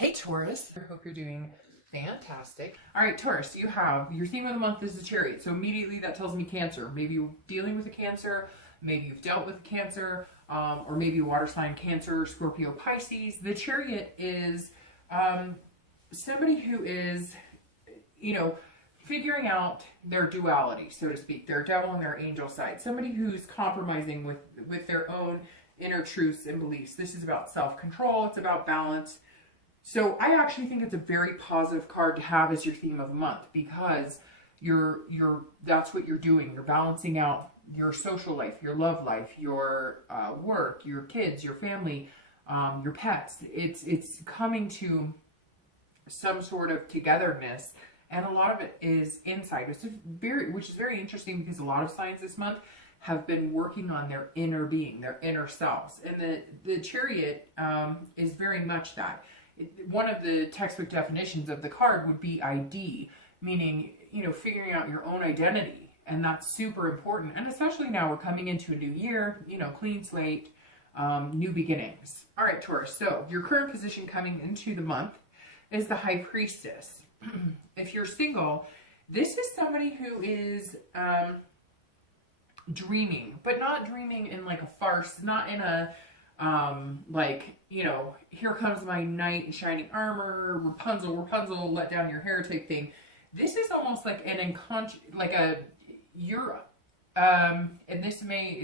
Hey Taurus, I hope you're doing fantastic. All right, Taurus, you have your theme of the month is the Chariot. So immediately that tells me Cancer. Maybe you're dealing with a Cancer, maybe you've dealt with a Cancer, or maybe water sign Cancer, Scorpio, Pisces. The Chariot is somebody who is, figuring out their duality, so to speak, their devil and their angel side. Somebody who's compromising with their own inner truths and beliefs. This is about self-control. It's about balance. So I actually think it's a very positive card to have as your theme of the month, because that's what you're doing. You're balancing out your social life, your love life, your work, your kids, your family, your pets. It's coming to some sort of togetherness, and a lot of it is inside, which is very interesting, because a lot of signs this month have been working on their inner being, their inner selves, and the Chariot is very much that. One of the textbook definitions of the card would be ID, meaning, figuring out your own identity. And that's super important. And especially now we're coming into a new year, clean slate, new beginnings. All right, Taurus. So your current position coming into the month is the High Priestess. If you're single, this is somebody who is dreaming, but not dreaming in like a farce, not in a here comes my knight in shining armor, Rapunzel, let down your hair type thing. This is almost like and this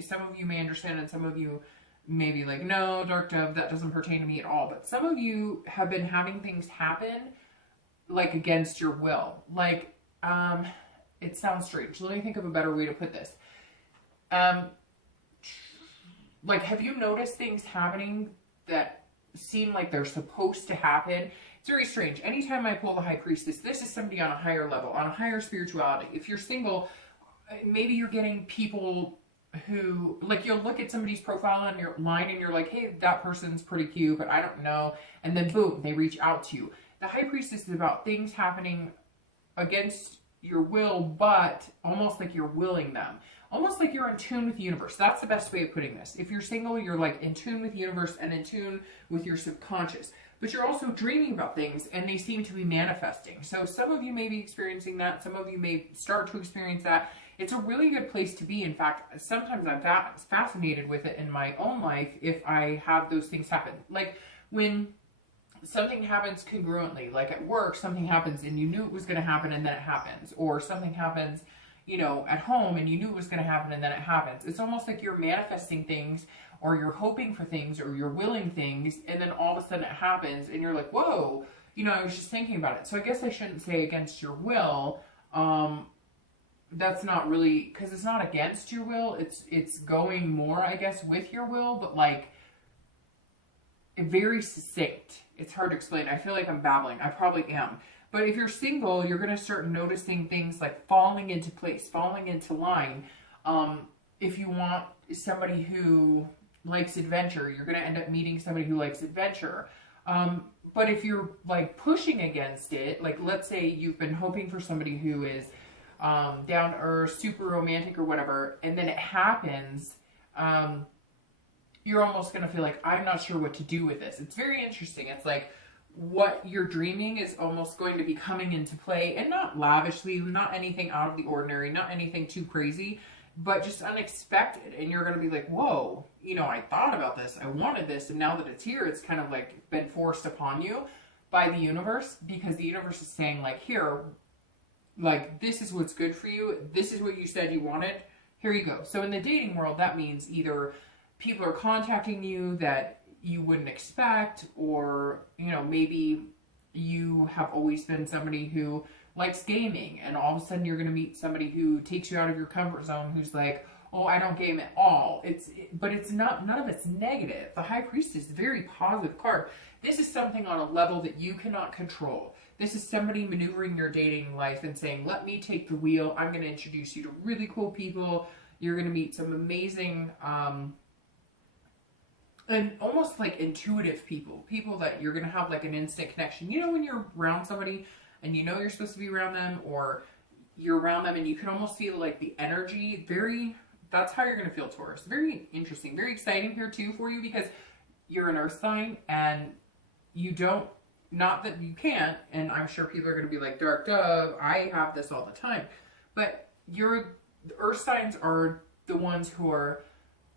some of you may understand, and some of you may be like, no, Dark Dove, that doesn't pertain to me at all. But some of you have been having things happen like against your will. It sounds strange. Let me think of a better way to put this. Have you noticed things happening that seem like they're supposed to happen? It's very strange. Anytime I pull the High Priestess, this is somebody on a higher level, on a higher spirituality. If you're single, maybe you're getting people who, you'll look at somebody's profile on your line and you're like, hey, that person's pretty cute, but I don't know. And then boom, they reach out to you. The High Priestess is about things happening against your will, but almost like you're willing them. Almost like you're in tune with the universe. That's the best way of putting this. If you're single, you're in tune with the universe and in tune with your subconscious. But you're also dreaming about things, and they seem to be manifesting. So some of you may be experiencing that. Some of you may start to experience that. It's a really good place to be. In fact, sometimes I'm fascinated with it in my own life if I have those things happen. Like when something happens congruently, like at work, something happens and you knew it was going to happen and then it happens. Or something happens at home and you knew it was going to happen and then it happens. It's almost like you're manifesting things, or you're hoping for things, or you're willing things, and then all of a sudden it happens and you're like, whoa, I was just thinking about it. So I guess I shouldn't say against your will. That's not really, because it's not against your will. It's going more, I guess, with your will, but very succinct. It's hard to explain. I feel like I'm babbling. I probably am. But if you're single, you're going to start noticing things like falling into place, falling into line. If you want somebody who likes adventure, you're going to end up meeting somebody who likes adventure. But if you're pushing against it, let's say you've been hoping for somebody who is down to earth, super romantic or whatever, and then it happens, you're almost going to feel like, I'm not sure what to do with this. It's very interesting. It's like, what you're dreaming is almost going to be coming into play, and not lavishly, not anything out of the ordinary, not anything too crazy, but just unexpected. And you're going to be like, whoa, I thought about this, I wanted this, and now that it's here, it's kind of been forced upon you by the universe, because the universe is saying here, this is what's good for you, this is what you said you wanted, here you go. So in the dating world, that means either people are contacting you that you wouldn't expect, or maybe you have always been somebody who likes gaming, and all of a sudden you're going to meet somebody who takes you out of your comfort zone, who's like, oh, I don't game at all. But it's not, none of it's negative. The High Priestess is a very positive card. This is something on a level that you cannot control. This is somebody maneuvering your dating life and saying, let me take the wheel. I'm going to introduce you to really cool people. You're going to meet some amazing and almost intuitive people that you're going to have an instant connection. When you're around somebody and you're supposed to be around them, or you're around them and you can almost feel the energy, that's how you're going to feel, Taurus. Very interesting, very exciting here too for you, because you're an earth sign and you don't not that you can't, and I'm sure people are going to be like, Dark Dove, I have this all the time. But the earth signs are the ones who are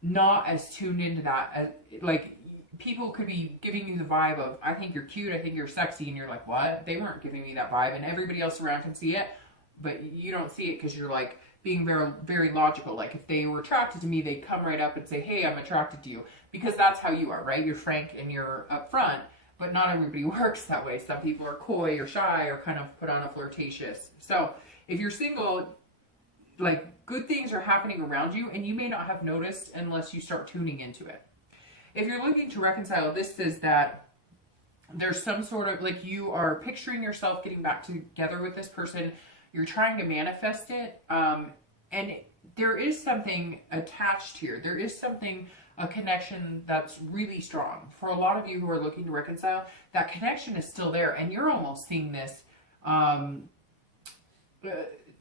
not as tuned into that. As, like, people could be giving you the vibe of, I think you're cute, I think you're sexy, and you're like, what? They weren't giving me that vibe, and everybody else around can see it, but you don't see it because you're like being very, very logical. Like, if they were attracted to me, they'd come right up and say, hey, I'm attracted to you, because that's how you are, right? You're frank and you're upfront. But not everybody works that way. Some people are coy or shy or kind of put on a flirtatious. So if you're single, like, good things are happening around you, and you may not have noticed unless you start tuning into it. If you're looking to reconcile, this says that there's some sort of, like, you are picturing yourself getting back together with this person. You're trying to manifest it. And there is something attached here. There is something, a connection that's really strong. For a lot of you who are looking to reconcile, that connection is still there, and you're almost seeing this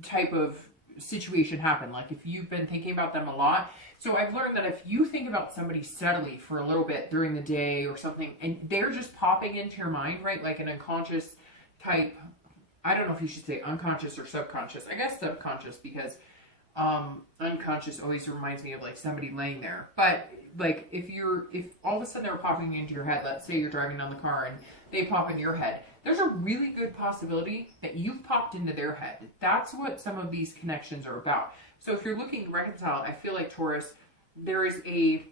type of situation happen. Like, if you've been thinking about them a lot. So I've learned that if you think about somebody steadily for a little bit during the day or something, and they're just popping into your mind, right? Like an unconscious type, I don't know if you should say unconscious or subconscious. I guess subconscious, because unconscious always reminds me of like somebody laying there. But like, if all of a sudden they're popping into your head, let's say you're driving down the car and they pop into your head, there's a really good possibility that you've popped into their head. That's what some of these connections are about. So if you're looking to reconcile, I feel like, Taurus, there is a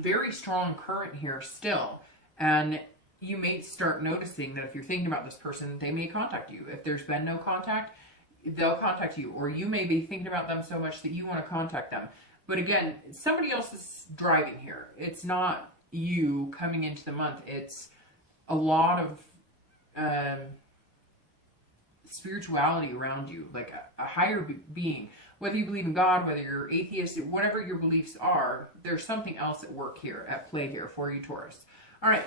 very strong current here still. And you may start noticing that if you're thinking about this person, they may contact you. If there's been no contact, they'll contact you. Or you may be thinking about them so much that you want to contact them. But again, somebody else is driving here. It's not you coming into the month. It's a lot of spirituality around you, like a higher being. Whether you believe in God, whether you're atheist, whatever your beliefs are, there's something else at work here, at play here for you, Taurus. All right.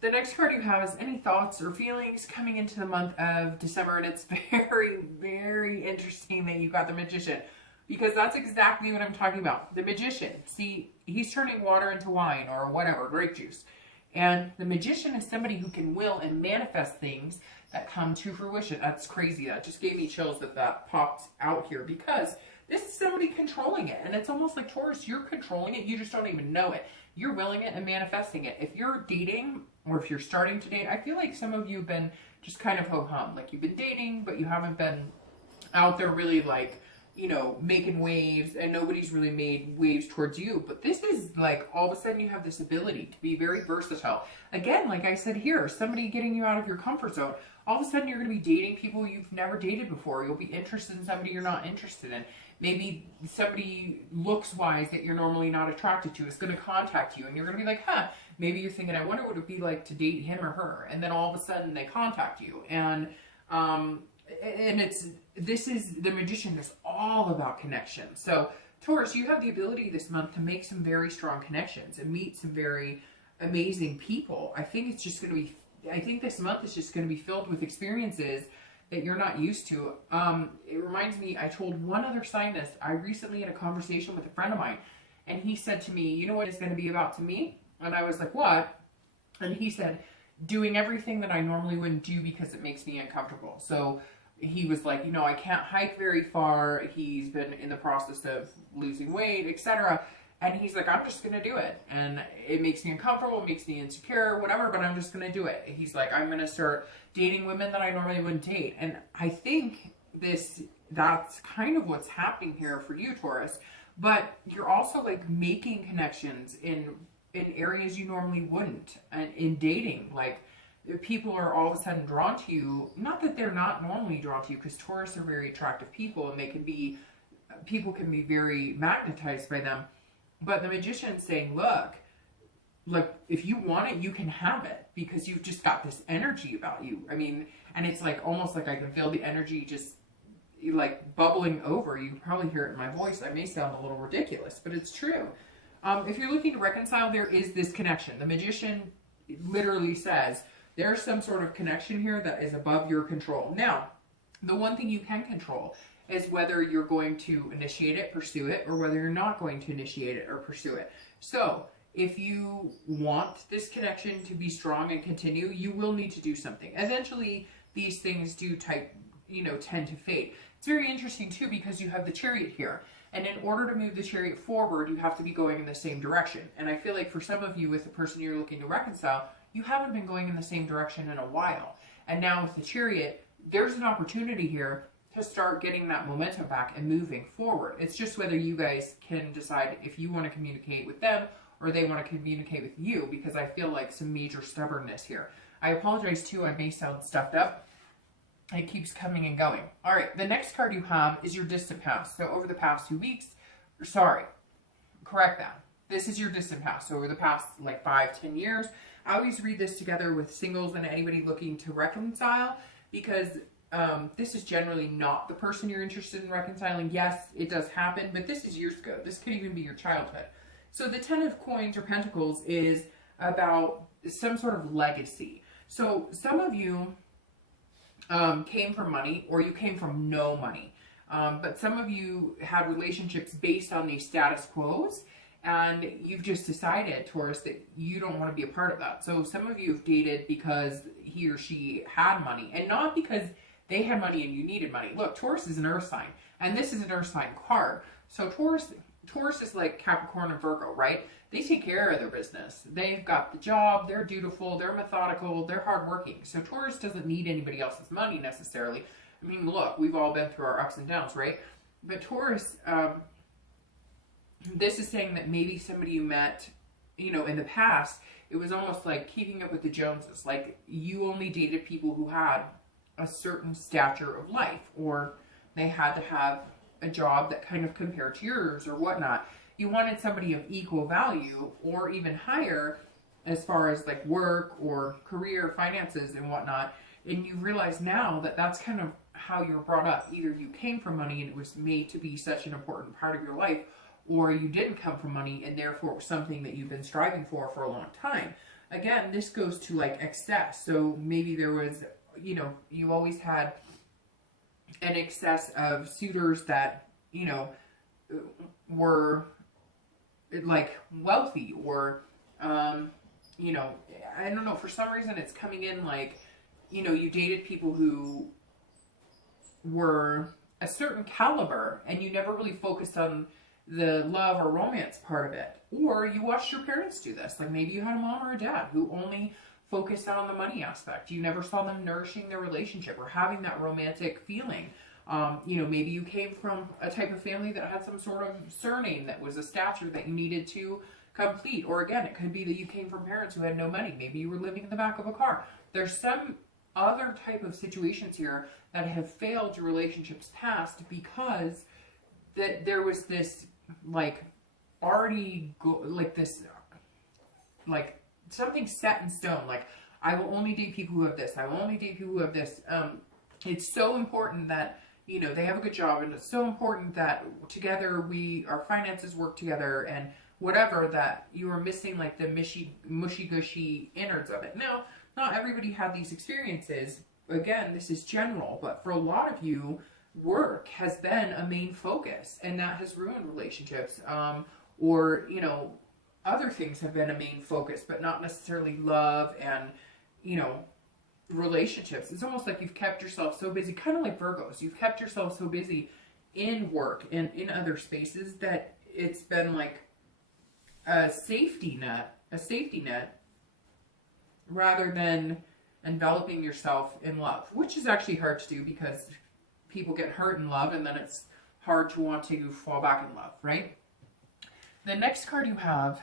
The next card you have is any thoughts or feelings coming into the month of December. And it's very, very interesting that you got the Magician, because that's exactly what I'm talking about. The Magician. See, he's turning water into wine or whatever, grape juice. And the Magician is somebody who can will and manifest things that come to fruition. That's crazy. That just gave me chills that popped out here, because this is somebody controlling it. And it's almost like, Taurus, you're controlling it. You just don't even know it. You're willing it and manifesting it. If you're dating, or if you're starting to date, I feel like some of you have been just kind of ho-hum. Like, you've been dating, but you haven't been out there really, like, you know, making waves, and nobody's really made waves towards you. But this is like, all of a sudden you have this ability to be very versatile. Again, like I said here, somebody getting you out of your comfort zone. All of a sudden you're going to be dating people you've never dated before. You'll be interested in somebody you're not interested in. Maybe somebody looks-wise that you're normally not attracted to is going to contact you, and you're going to be like, huh, maybe you're thinking, I wonder what it would be like to date him or her. And then all of a sudden they contact you. And this is the Magician is all about connection. So Taurus, you have the ability this month to make some very strong connections and meet some very amazing people. I think it's just going to be, I think this month is just going to be filled with experiences that you're not used to. It reminds me, I told one other sign this. I recently had a conversation with a friend of mine, and he said to me, you know what it's going to be about to me? And I was like, what? And he said, doing everything that I normally wouldn't do because it makes me uncomfortable. So he was like, you know, I can't hike very far. He's been in the process of losing weight, etc. And he's like, I'm just going to do it. And it makes me uncomfortable, it makes me insecure, whatever, but I'm just going to do it. He's like, I'm going to start dating women that I normally wouldn't date. And I think that's kind of what's happening here for you, Taurus. But you're also like making connections in areas you normally wouldn't. And in dating, like, people are all of a sudden drawn to you. Not that they're not normally drawn to you, because Taurus are very attractive people, and people can be very magnetized by them. But the Magician's saying, look, like, if you want it, you can have it, because you've just got this energy about you. I mean, and it's like, almost like I can feel the energy just like bubbling over. You can probably hear it in my voice. I may sound a little ridiculous, but it's true. If you're looking to reconcile, there is this connection. The Magician literally says, there's some sort of connection here that is above your control. Now, the one thing you can control is whether you're going to initiate it, pursue it, or whether you're not going to initiate it or pursue it. So if you want this connection to be strong and continue, you will need to do something. Eventually, these things do tend to fade. It's very interesting too, because you have the Chariot here. And in order to move the Chariot forward, you have to be going in the same direction. And I feel like for some of you, with the person you're looking to reconcile, you haven't been going in the same direction in a while. And now with the Chariot, there's an opportunity here to start getting that momentum back and moving forward. It's just whether you guys can decide if you want to communicate with them or they want to communicate with you, because I feel like some major stubbornness here. I apologize too, I may sound stuffed up. It keeps coming and going. All right, the next card you have is your distant past. So over the past 2 weeks, correct that. This is your distant past. So over the past like 5-10 years, I always read this together with singles and anybody looking to reconcile, because this is generally not the person you're interested in reconciling. Yes, it does happen, but this is years ago. This could even be your childhood. So the 10 of Coins or Pentacles is about some sort of legacy. So some of you came from money, or you came from no money. But some of you had relationships based on these status quos, and you've just decided, Taurus, that you don't want to be a part of that. So some of you have dated because he or she had money, and not because they had money and you needed money. Look, Taurus is an earth sign, and this is an earth sign card. So Taurus is like Capricorn and Virgo, right? They take care of their business. They've got the job, they're dutiful, they're methodical, they're hardworking. So Taurus doesn't need anybody else's money necessarily. I mean, look, we've all been through our ups and downs, right? But Taurus, this is saying that maybe somebody you met, in the past, it was almost like keeping up with the Joneses. Like, you only dated people who had a certain stature of life, or they had to have a job that kind of compared to yours or whatnot. You wanted somebody of equal value or even higher as far as like work or career, finances and whatnot. And you realize now that that's kind of how you were brought up. Either you came from money and it was made to be such an important part of your life, or you didn't come from money and therefore it was something that you've been striving for a long time. Again, this goes to like excess. So maybe there was, you always had an excess of suitors that, were like wealthy, or, I don't know, for some reason it's coming in like, you dated people who were a certain caliber and you never really focused on the love or romance part of it. Or you watched your parents do this. Like maybe you had a mom or a dad who only focused on the money aspect. You never saw them nourishing their relationship or having that romantic feeling. Maybe you came from a type of family that had some sort of surname that was a stature that you needed to complete. Or again, it could be that you came from parents who had no money. Maybe you were living in the back of a car. There's some other type of situations here that have failed your relationships past because that there was this like something set in stone. Like, I will only date people who have this. I will only date people who have this. It's so important that, they have a good job, and it's so important that together our finances work together and whatever, that you are missing like the mushy gushy innards of it. Now, not everybody had these experiences. Again, this is general, but for a lot of you, work has been a main focus, and that has ruined relationships. Or, other things have been a main focus, but not necessarily love and, relationships. It's almost like you've kept yourself so busy, kind of like Virgos. You've kept yourself so busy in work and in other spaces that it's been like a safety net rather than enveloping yourself in love, which is actually hard to do because people get hurt in love and then it's hard to want to fall back in love, right? The next card you have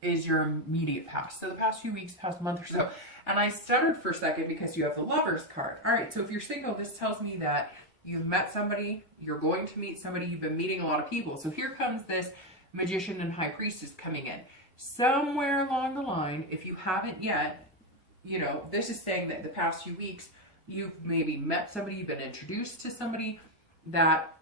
is your immediate past. So the past few weeks, past month or so. And I stuttered for a second because you have the Lovers card. All right, so if you're single, this tells me that you've met somebody, you're going to meet somebody, you've been meeting a lot of people. So here comes this Magician and High Priestess coming in. Somewhere along the line, if you haven't yet, this is saying that the past few weeks, you've maybe met somebody, you've been introduced to somebody that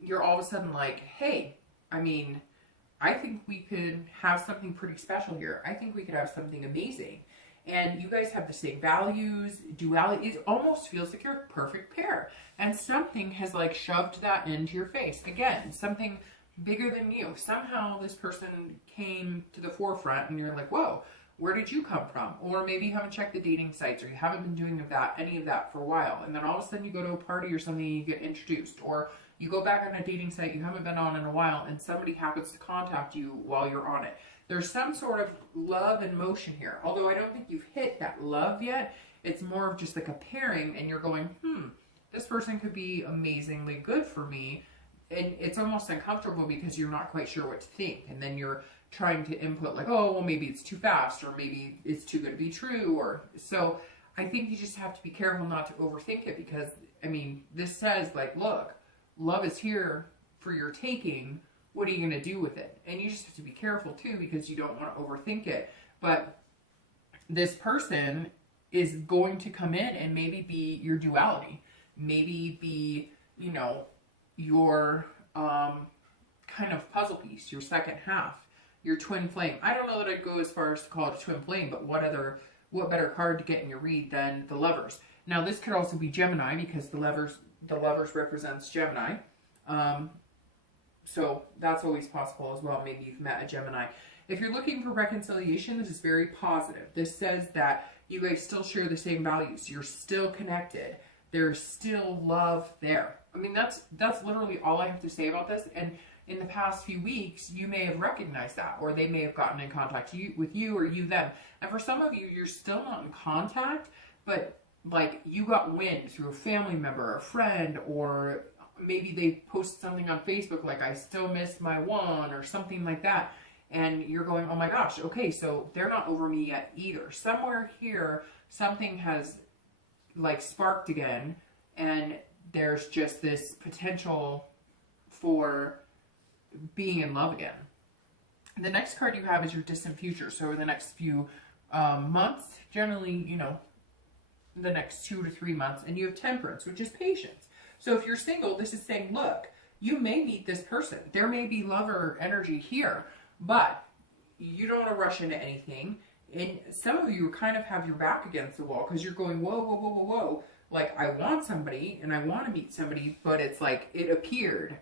you're all of a sudden like, hey, I think we could have something pretty special here. I think we could have something amazing. And you guys have the same values, duality. It almost feels like you're a perfect pair. And something has like shoved that into your face. Again, something bigger than you. Somehow this person came to the forefront and you're like, whoa, where did you come from? Or maybe you haven't checked the dating sites, or you haven't been doing any of that for a while. And then all of a sudden you go to a party or something and you get introduced. Or you go back on a dating site you haven't been on in a while and somebody happens to contact you while you're on it. There's some sort of love in motion here. Although I don't think you've hit that love yet. It's more of just like a pairing and you're going, this person could be amazingly good for me. And it's almost uncomfortable because you're not quite sure what to think. And then you're trying to input like, oh, well, maybe it's too fast, or maybe it's too good to be true. Or so I think you just have to be careful not to overthink it, because, I mean, this says like, look, love is here for your taking. What are you going to do with it? And you just have to be careful too, because you don't want to overthink it. But this person is going to come in and maybe be your duality, maybe be, you know, your kind of puzzle piece, your second half, your twin flame. I don't know that I'd go as far as to call it a twin flame, but what better card to get in your read than the Lovers? Now this could also be Gemini, because the Lovers represents Gemini. So that's always possible as well. Maybe you've met a Gemini. If you're looking for reconciliation, this is very positive. This says that you guys still share the same values. You're still connected. There's still love there. I mean, that's literally all I have to say about this. And in the past few weeks, you may have recognized that, or they may have gotten in contact with you, or you them. And for some of you, you're still not in contact, but like you got wind through a family member, a friend, or maybe they posted something on Facebook like, I still miss my one, or something like that. And you're going, oh my gosh, okay, so they're not over me yet either. Somewhere here, something has like sparked again, and there's just this potential for being in love again. The next card you have is your distant future. So in the next few months, generally, you know, the next 2 to 3 months, and you have Temperance, which is patience. So if you're single, this is saying, look, you may meet this person. There may be lover energy here, but you don't want to rush into anything. And some of you kind of have your back against the wall because you're going, whoa, whoa, whoa, whoa, whoa. Like, I want somebody and I want to meet somebody, but it's like it appeared,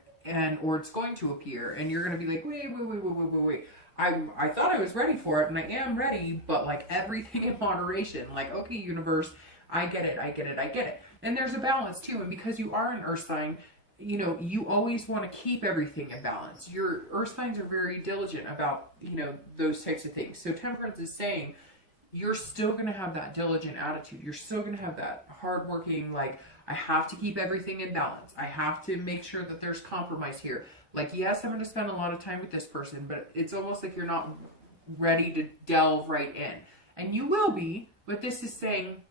or it's going to appear, and you're going to be like, wait. I thought I was ready for it, and I am ready, but like everything in moderation. Like, okay, universe, I get it. And there's a balance too. And because you are an earth sign, you know, you always want to keep everything in balance. Your earth signs are very diligent about, you know, those types of things. So Temperance is saying you're still going to have that diligent attitude. You're still going to have that hardworking, like, I have to keep everything in balance. I have to make sure that there's compromise here. Like, yes, I'm going to spend a lot of time with this person, but it's almost like you're not ready to delve right in. And you will be, but this is saying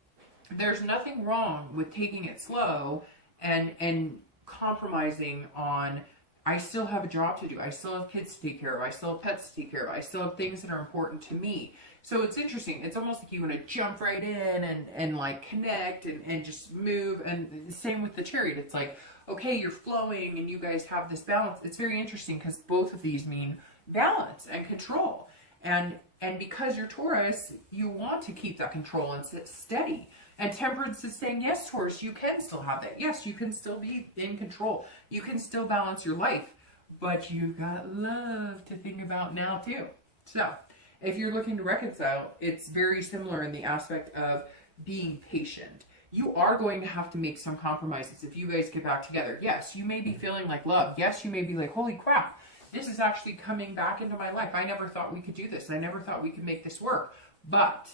there's nothing wrong with taking it slow and compromising on, I still have a job to do. I still have kids to take care of. I still have pets to take care of. I still have things that are important to me. So it's interesting. It's almost like you want to jump right in and like connect and just move. And the same with the Chariot. It's like, okay, you're flowing and you guys have this balance. It's very interesting because both of these mean balance and control. And because you're Taurus, you want to keep that control and sit steady. And Temperance is saying, yes, Taurus, you can still have that. Yes, you can still be in control. You can still balance your life. But you've got love to think about now, too. So, if you're looking to reconcile, it's very similar in the aspect of being patient. You are going to have to make some compromises if you guys get back together. Yes, you may be feeling like love. Yes, you may be like, holy crap, this is actually coming back into my life. I never thought we could do this. I never thought we could make this work. But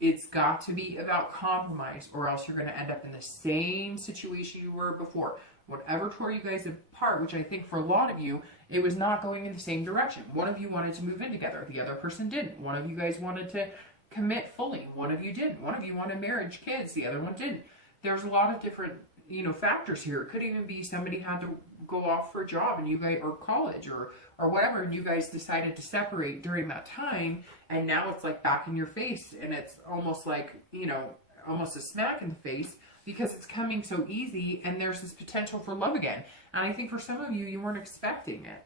it's got to be about compromise, or else you're going to end up in the same situation you were before. Whatever tore you guys apart, which I think for a lot of you, it was not going in the same direction. One of you wanted to move in together. The other person didn't. One of you guys wanted to commit fully. One of you didn't. One of you wanted marriage, kids. The other one didn't. There's a lot of different, you know, factors here. It could even be somebody had to go off for a job and you guys, or college or whatever, and you guys decided to separate during that time, and now it's like back in your face, and it's almost like, you know, almost a smack in the face because it's coming so easy, and there's this potential for love again. And I think for some of you, you weren't expecting it.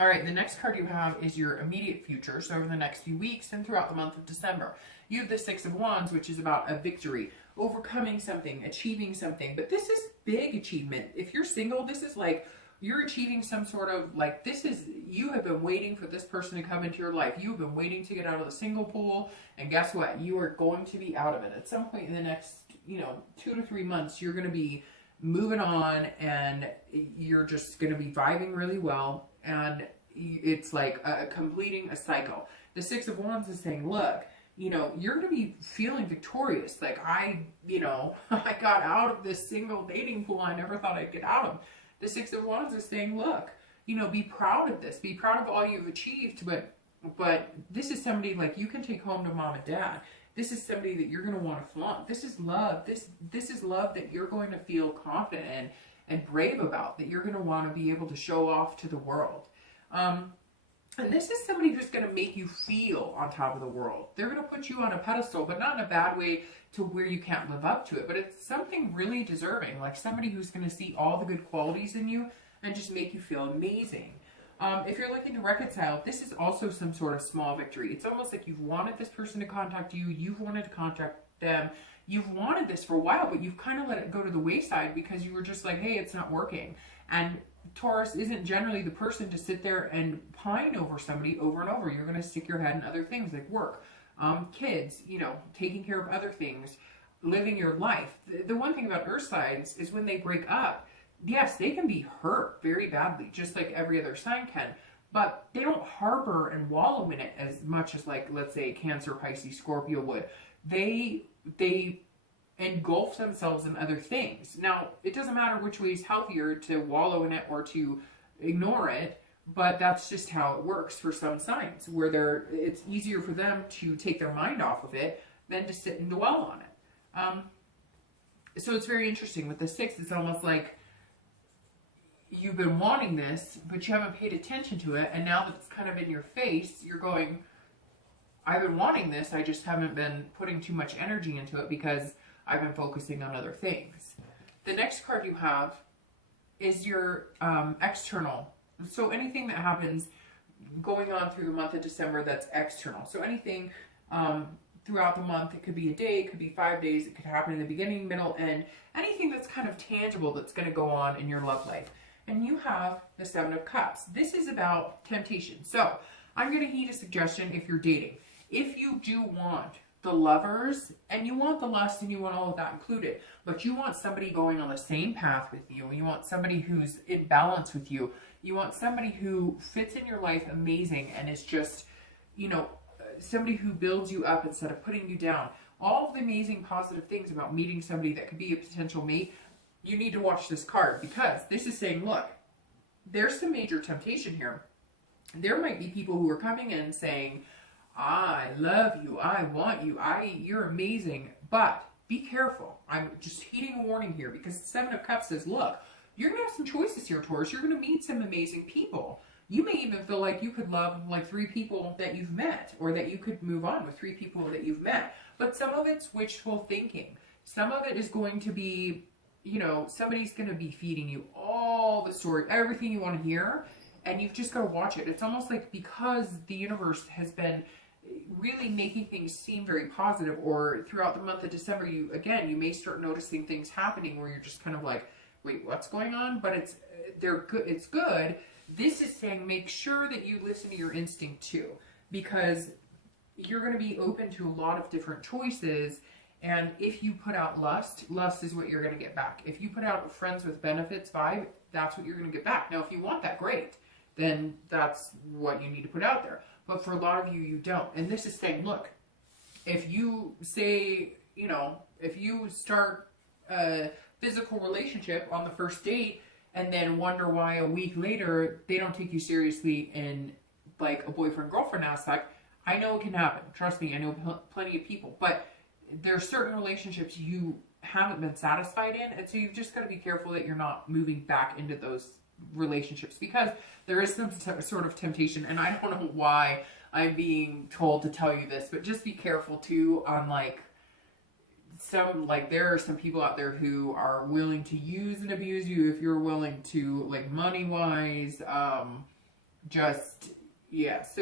All right, the next card you have is your immediate future. So over the next few weeks and throughout the month of December, you have the Six of Wands, which is about a victory, overcoming something, achieving something. But this is big achievement. If you're single, this is like you're achieving some sort of, like, this is, you have been waiting for this person to come into your life. You've been waiting to get out of the single pool, and guess what? You are going to be out of it. At some point in the next, 2 to 3 months, you're going to be moving on, and you're just going to be vibing really well, and it's like completing a cycle. The Six of Wands is saying, look, you're going to be feeling victorious. Like, I got out of this single dating pool I never thought I'd get out of. The Six of Wands is saying, look, be proud of this. Be proud of all you've achieved, but this is somebody, like, you can take home to mom and dad. This is somebody that you're going to want to flaunt. This is love. This is love that you're going to feel confident in and brave about, that you're going to want to be able to show off to the world. And this is somebody who's going to make you feel on top of the world. They're going to put you on a pedestal, but not in a bad way to where you can't live up to it. But it's something really deserving, like somebody who's going to see all the good qualities in you and just make you feel amazing. If you're looking to reconcile, this is also some sort of small victory. It's almost like you've wanted this person to contact you. You've wanted to contact them. You've wanted this for a while, but you've kind of let it go to the wayside because you were just like, hey, it's not working. And Taurus isn't generally the person to sit there and pine over somebody over and over. You're going to stick your head in other things like work, kids, taking care of other things, living your life. The one thing about earth signs is when they break up, yes, they can be hurt very badly, just like every other sign can, but they don't harbor and wallow in it as much as, like, let's say Cancer, Pisces, Scorpio would. They engulf themselves in other things. Now, it doesn't matter which way is healthier, to wallow in it or to ignore it, but that's just how it works for some signs, where it's easier for them to take their mind off of it than to sit and dwell on it. So it's very interesting. With the 6, it's almost like you've been wanting this, but you haven't paid attention to it, and now that it's kind of in your face, you're going, I've been wanting this, I just haven't been putting too much energy into it because I've been focusing on other things. The next card you have is your external. So anything that happens going on through the month of December that's external. So anything throughout the month, it could be a day, it could be 5 days, it could happen in the beginning, middle, end. Anything that's kind of tangible that's going to go on in your love life. And you have the 7 of Cups. This is about temptation. So I'm going to heed a suggestion if you're dating. If you do want the lovers, and you want the lust, and you want all of that included, but you want somebody going on the same path with you, you want somebody who's in balance with you, you want somebody who fits in your life amazing and is just, somebody who builds you up instead of putting you down. All of the amazing positive things about meeting somebody that could be a potential mate, you need to watch this card, because this is saying, look, there's some major temptation here. There might be people who are coming in saying, I love you, I want you, you're amazing, but be careful. I'm just heeding a warning here, because the 7 of Cups says, look, you're going to have some choices here, Taurus. You're going to meet some amazing people. You may even feel like you could love like 3 people that you've met, or that you could move on with 3 people that you've met. But some of it's wishful thinking. Some of it is going to be, somebody's going to be feeding you all the story, everything you want to hear, and you've just got to watch it. It's almost like because the universe has been really making things seem very positive, or throughout the month of December, you may start noticing things happening where you're just kind of like, wait, what's going on? But it's good. This is saying make sure that you listen to your instinct too, because you're going to be open to a lot of different choices. And if you put out lust is what you're going to get back. If you put out friends with benefits vibe, that's what you're going to get back. Now, if you want that, great. Then that's what you need to put out there. But for a lot of you, you don't. And this is saying, look, if you say, if you start a physical relationship on the first date and then wonder why a week later they don't take you seriously in like a boyfriend-girlfriend aspect, I know it can happen. Trust me, I know plenty of people. But there are certain relationships you haven't been satisfied in, and so you've just got to be careful that you're not moving back into those relationships, because there is some sort of temptation, and I don't know why I'm being told to tell you this, but just be careful too on there are some people out there who are willing to use and abuse you if you're willing to, like, money wise, so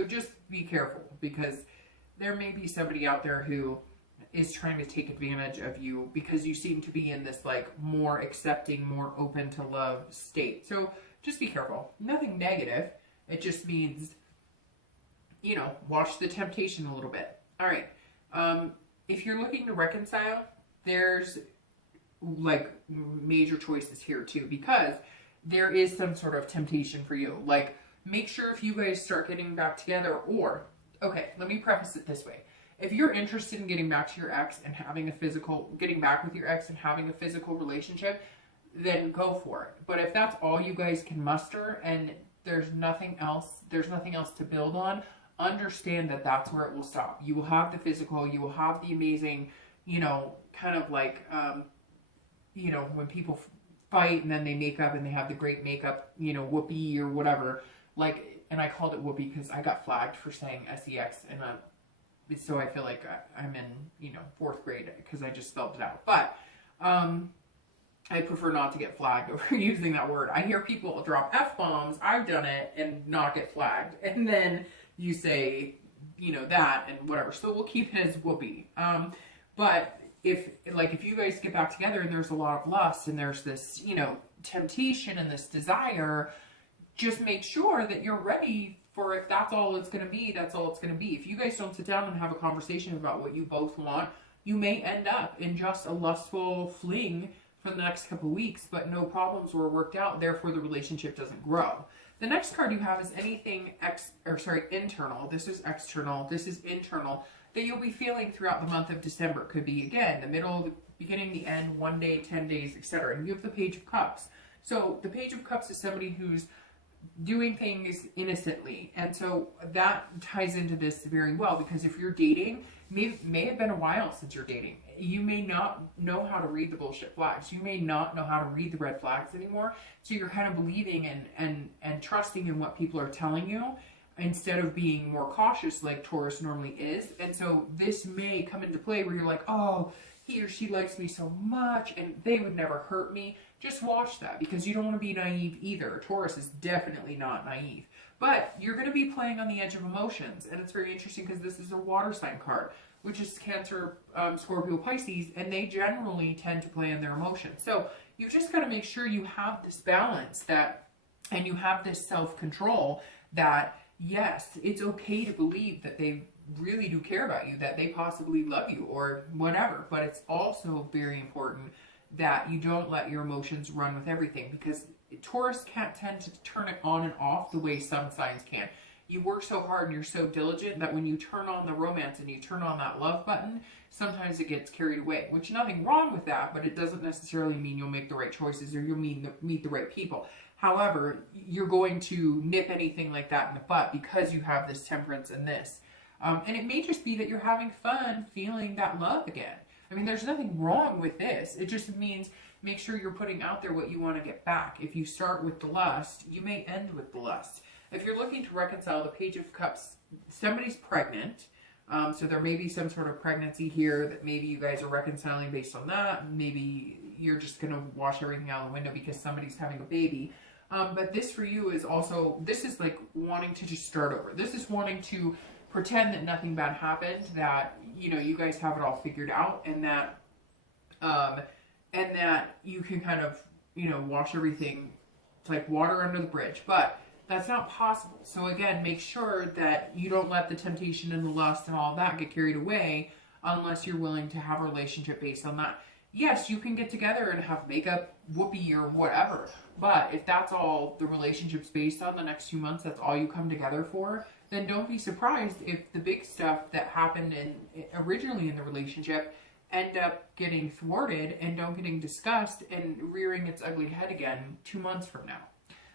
just be careful, because there may be somebody out there who is trying to take advantage of you because you seem to be in this like more accepting, more open to love state. So just be careful. Nothing negative. It just means, you know, watch the temptation a little bit. All right. If you're looking to reconcile, there's like major choices here too, because there is some sort of temptation for you. Like, make sure if you guys start getting back together, or, okay, let me preface it this way. If you're interested in getting back to your ex and having a physical, getting back with your ex and having a physical relationship, then go for it. But if that's all you guys can muster and there's nothing else to build on, understand that that's where it will stop. You will have the physical, you will have the amazing, you know, kind of like, you know, when people fight and then they make up and they have the great makeup, you know, whoopee or whatever. Like, and I called it whoopee because I got flagged for saying sex, and so I feel like I'm in, you know, 4th grade because I just spelled it out. But I prefer not to get flagged over using that word. I hear people drop F-bombs. I've done it and not get flagged. And then you say, you know, that and whatever. So we'll keep it as whoopee. But if you guys get back together and there's a lot of lust and there's this, you know, temptation and this desire, just make sure that you're ready for, if that's all it's going to be, that's all it's going to be. If you guys don't sit down and have a conversation about what you both want, you may end up in just a lustful fling for the next couple of weeks, but no problems were worked out, therefore the relationship doesn't grow. The next card you have is anything internal. This is external, this is internal, that you'll be feeling throughout the month of December. It could be, again, the middle, the beginning, the end, 1 day, 10 days, etc. And you have the Page of Cups. So the Page of Cups is somebody who's doing things innocently. And so that ties into this very well, because if you're dating, may have been a while since you're dating. You may not know how to read the bullshit flags. You may not know how to read the red flags anymore. So you're kind of believing and trusting in what people are telling you, instead of being more cautious like Taurus normally is. And so this may come into play where you're like, oh, he or she likes me so much and they would never hurt me. Just watch that, because you don't want to be naive either. Taurus is definitely not naive. But you're going to be playing on the edge of emotions. And it's very interesting because this is a water sign card, which is Cancer, Scorpio, Pisces, and they generally tend to play on their emotions. So you've just got to make sure you have this balance and you have this self-control that, yes, it's okay to believe that they really do care about you, that they possibly love you or whatever. But it's also very important that you don't let your emotions run with everything, because Taurus can't tend to turn it on and off the way some signs can. You work so hard and you're so diligent that when you turn on the romance and you turn on that love button, sometimes it gets carried away, which nothing wrong with that, but it doesn't necessarily mean you'll make the right choices or you'll meet the right people. However, you're going to nip anything like that in the butt because you have this temperance and this. And it may just be that you're having fun feeling that love again. I mean, there's nothing wrong with this. It just means make sure you're putting out there what you want to get back. If you start with the lust, you may end with the lust. If you're looking to reconcile, the Page of Cups, somebody's pregnant. So there may be some sort of pregnancy here that maybe you guys are reconciling based on that. Maybe you're just going to wash everything out the window because somebody's having a baby. But this for you is also, this is like wanting to just start over. This is wanting to pretend that nothing bad happened, that, you know, you guys have it all figured out, and that you can kind of, you know, wash everything. It's like water under the bridge, but that's not possible. So again, make sure that you don't let the temptation and the lust and all of that get carried away unless you're willing to have a relationship based on that. Yes, you can get together and have makeup, whoopee, or whatever, but if that's all the relationship's based on the next 2 months, that's all you come together for, then don't be surprised if the big stuff that happened originally in the relationship end up getting thwarted and don't getting discussed and rearing its ugly head again 2 months from now.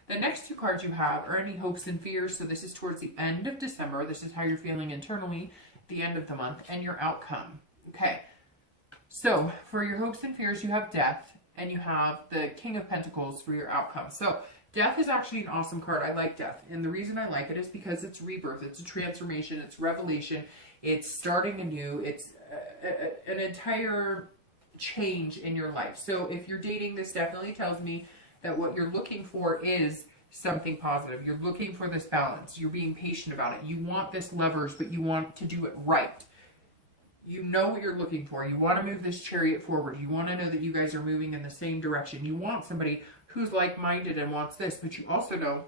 The next 2 cards you have are any hopes and fears. So this is towards the end of December. This is how you're feeling internally, the end of the month, and your outcome. Okay. So for your hopes and fears, you have death, and you have the King of Pentacles for your outcome. So death is actually an awesome card. I like death. And the reason I like it is because it's rebirth. It's a transformation. It's revelation. It's starting anew. It's an entire change in your life. So if you're dating, this definitely tells me that what you're looking for is something positive. You're looking for this balance. You're being patient about it. You want this levers, but you want to do it right. You know what you're looking for. You want to move this chariot forward. You want to know that you guys are moving in the same direction. You want somebody who's like-minded and wants this, but you also know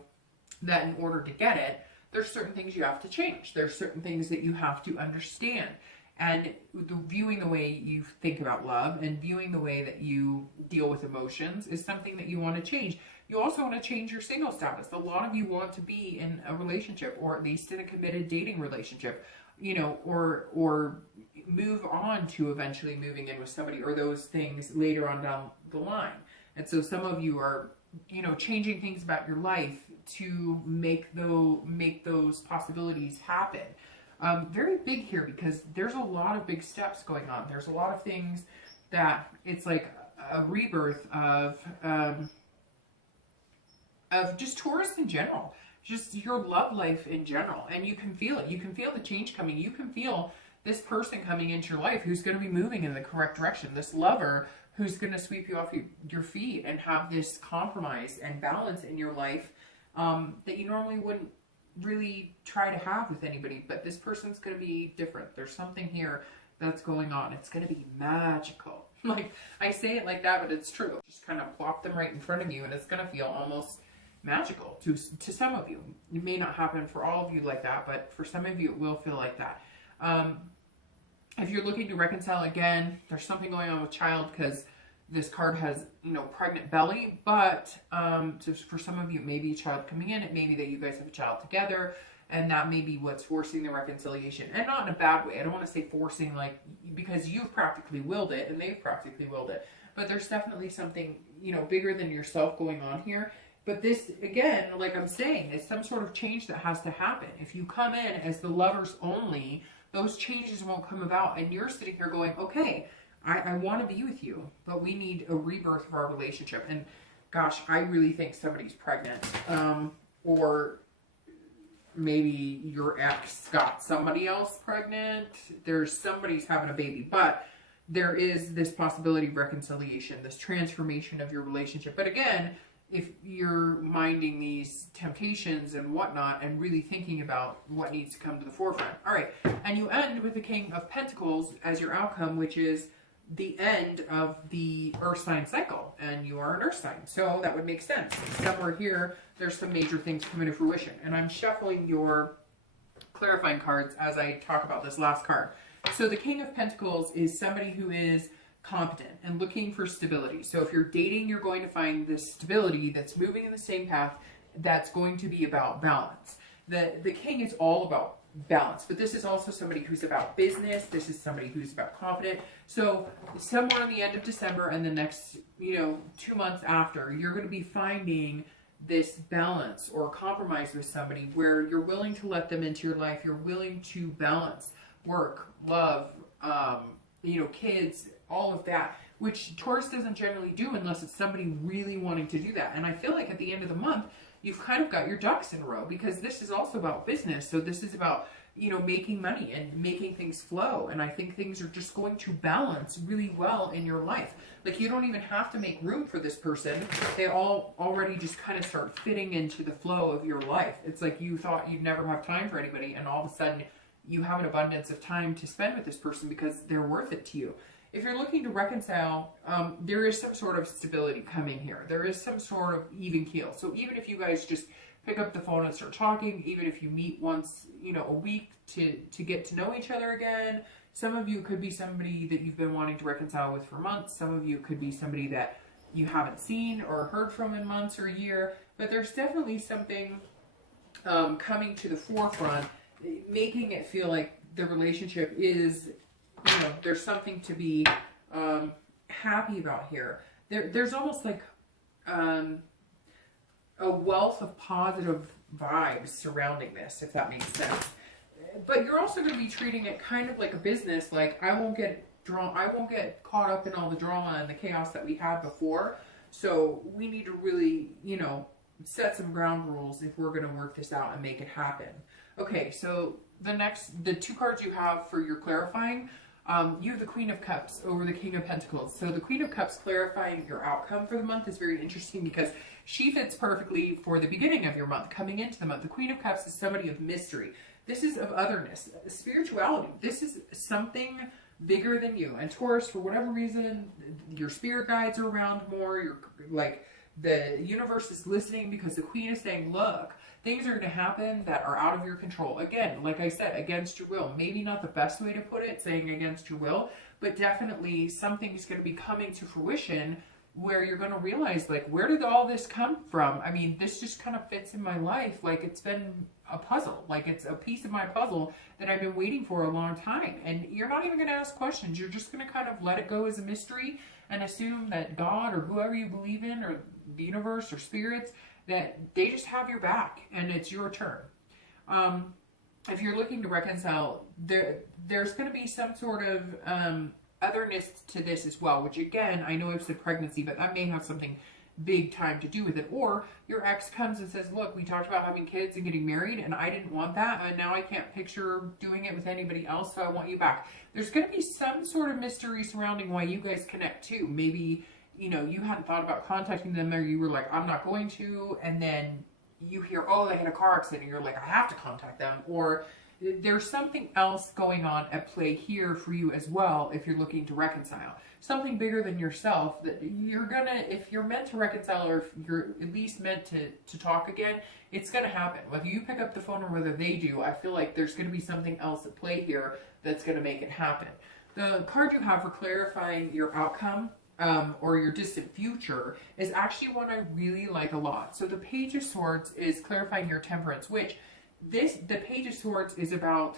that in order to get it, there's certain things you have to change. There's certain things that you have to understand. And viewing the way you think about love and viewing the way that you deal with emotions is something that you want to change. You also want to change your single status. A lot of you want to be in a relationship, or at least in a committed dating relationship, you know, or move on to eventually moving in with somebody, or those things later on down the line. And so some of you are, you know, changing things about your life to make those possibilities happen. Very big here, because there's a lot of big steps going on. There's a lot of things that it's like a rebirth of just Taurus in general, just your love life in general. And you can feel it. You can feel the change coming. You can feel this person coming into your life who's going to be moving in the correct direction. This lover who's going to sweep you off your feet and have this compromise and balance in your life that you normally wouldn't really try to have with anybody. But this person's going to be different. There's something here that's going on. It's going to be magical. Like, I say it like that, but it's true. Just kind of plop them right in front of you, and it's going to feel almost magical to some of you. It may not happen for all of you like that, but for some of you it will feel like that. If you're looking to reconcile, again, there's something going on with child, because this card has, you know, pregnant belly, but just for some of you, it may be a child coming in. It may be that you guys have a child together, and that may be what's forcing the reconciliation. And not in a bad way. I don't want to say forcing, like, because you've practically willed it and they've practically willed it. But there's definitely something, you know, bigger than yourself going on here. But this, again, like I'm saying, is some sort of change that has to happen. If you come in as the lovers only, those changes won't come about. And you're sitting here going, okay, I want to be with you, but we need a rebirth of our relationship. And gosh, I really think somebody's pregnant. Or maybe your ex got somebody else pregnant. There's somebody's having a baby. But there is this possibility of reconciliation, this transformation of your relationship. But again, if you're minding these temptations and whatnot and really thinking about what needs to come to the forefront. All right. And you end with the King of Pentacles as your outcome, which is the end of the Earth sign cycle. And you are an Earth sign. So that would make sense. Somewhere here, there's some major things coming to fruition. And I'm shuffling your clarifying cards as I talk about this last card. So the King of Pentacles is somebody who is competent and looking for stability. So if you're dating, you're going to find this stability that's moving in the same path, that's going to be about balance. The King is all about balance, but this is also somebody who's about business. This is somebody who's about confident. So somewhere in the end of December and the next, 2 months after, you're going to be finding this balance or compromise with somebody where you're willing to let them into your life. You're willing to balance work, love, kids, all of that, which Taurus doesn't generally do unless it's somebody really wanting to do that. And I feel like at the end of the month, you've kind of got your ducks in a row, because this is also about business. So this is about, making money and making things flow. And I think things are just going to balance really well in your life. Like, you don't even have to make room for this person. They all already just kind of start fitting into the flow of your life. It's like you thought you'd never have time for anybody, and all of a sudden you have an abundance of time to spend with this person because they're worth it to you. If you're looking to reconcile, there is some sort of stability coming here. There is some sort of even keel. So even if you guys just pick up the phone and start talking, even if you meet once, a week to get to know each other again, some of you could be somebody that you've been wanting to reconcile with for months. Some of you could be somebody that you haven't seen or heard from in months or a year. But there's definitely something coming to the forefront, making it feel like the relationship is, there's something to be happy about here. There's almost like a wealth of positive vibes surrounding this, if that makes sense. But you're also going to be treating it kind of like a business. Like, I won't get caught up in all the drama and the chaos that we had before. So we need to really, set some ground rules if we're going to work this out and make it happen. Okay, so the two cards you have for your clarifying, you have the Queen of Cups over the King of Pentacles. So the Queen of Cups clarifying your outcome for the month is very interesting because she fits perfectly for the beginning of your month, coming into the month. The Queen of Cups is somebody of mystery. This is of otherness, spirituality. This is something bigger than you. And Taurus, for whatever reason, your spirit guides are around more. You're like, the universe is listening because the Queen is saying, look, things are going to happen that are out of your control. Again, like I said, against your will. Maybe not the best way to put it, saying against your will, but definitely something's going to be coming to fruition where you're going to realize, like, where did all this come from? I mean, this just kind of fits in my life. Like, it's been a puzzle. Like, it's a piece of my puzzle that I've been waiting for a long time. And you're not even going to ask questions. You're just going to kind of let it go as a mystery and assume that God or whoever you believe in, or the universe or spirits, that they just have your back and it's your turn. If you're looking to reconcile, there's going to be some sort of otherness to this as well, which again, I know I've said pregnancy, but that may have something big time to do with it. Or your ex comes and says, look, we talked about having kids and getting married and I didn't want that, and now I can't picture doing it with anybody else, so I want you back. There's going to be some sort of mystery surrounding why you guys connect too. Maybe, you know, you hadn't thought about contacting them, or you were like, I'm not going to, and then you hear, oh, they had a car accident, and you're like, I have to contact them. Or there's something else going on at play here for you as well if you're looking to reconcile. Something bigger than yourself that you're gonna, if you're meant to reconcile, or if you're at least meant to talk again, it's gonna happen. Whether you pick up the phone or whether they do, I feel like there's gonna be something else at play here that's gonna make it happen. The card you have for clarifying your outcome, or your distant future, is actually one I really like a lot. So the Page of Swords is clarifying your temperance, which the Page of Swords is about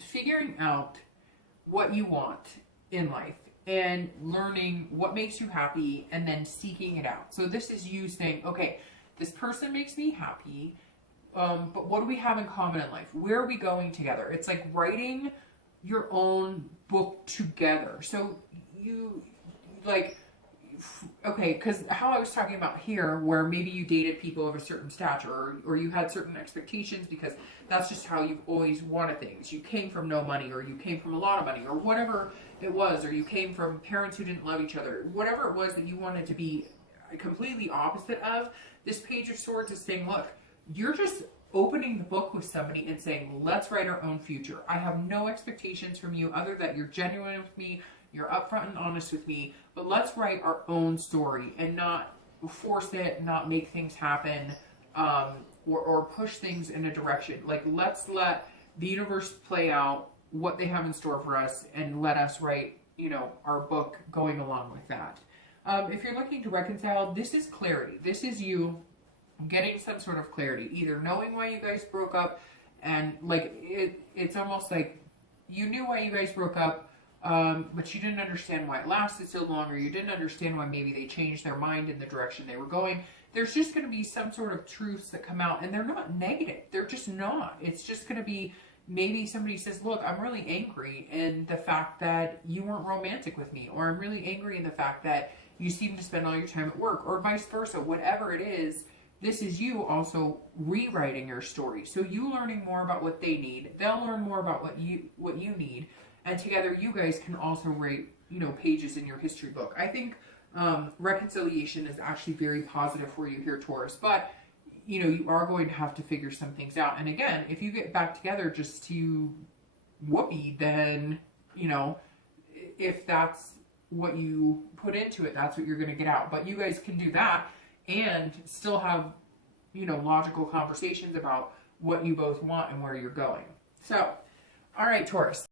figuring out what you want in life and learning what makes you happy and then seeking it out. So this is you saying, okay, this person makes me happy, but what do we have in common in life? Where are we going together? It's like writing your own book together. So you, like, okay, because how I was talking about here, where maybe you dated people of a certain stature, or you had certain expectations because that's just how you've always wanted things. You came from no money, or you came from a lot of money, or whatever it was, or you came from parents who didn't love each other. Whatever it was that you wanted to be completely opposite of, this Page of Swords is saying, look, you're just opening the book with somebody and saying, let's write our own future. I have no expectations from you other that you're genuine with me, you're upfront and honest with me, but let's write our own story and not force it, not make things happen, or push things in a direction. Like, let's let the universe play out what they have in store for us and let us write, you know, our book going along with that. If you're looking to reconcile, this is clarity. This is you getting some sort of clarity, either knowing why you guys broke up, and like it's almost like you knew why you guys broke up, but you didn't understand why it lasted so long, or you didn't understand why maybe they changed their mind in the direction they were going. There's just going to be some sort of truths that come out, and they're not negative. They're just not. It's just going to be, maybe somebody says, look, I'm really angry in the fact that you weren't romantic with me, or I'm really angry in the fact that you seem to spend all your time at work, or vice versa. Whatever it is, this is you also rewriting your story. So you learning more about what they need, they'll learn more about what you need, and together you guys can also write, you know, pages in your history book. I think reconciliation is actually very positive for you here, Taurus, but you know, you are going to have to figure some things out. And again, if you get back together just to whoopee, then, you know, if that's what you put into it, that's what you're going to get out. But you guys can do that and still have, you know, logical conversations about what you both want and where you're going. So, all right, Taurus.